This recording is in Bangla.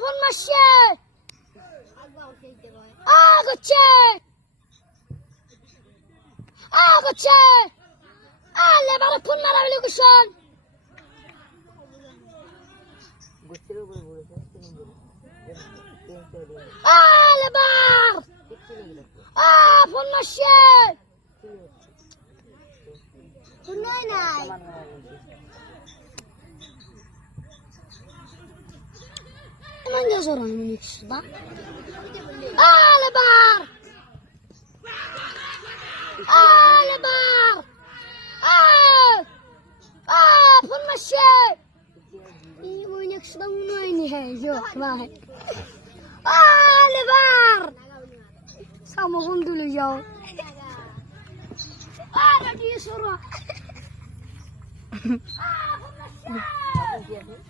ফোন মারছে করছে করছে লেবারে ফোন মারা বলে কুশন লেবার ফোন মারছে শুনে নাই Man dia seorang mix, Pak. Lebar. Lebar. Pun masih. Ini punya sedang ini, yo, baik. Lebar. Sama pun dulu jauh. Dia seorang. Pun masih.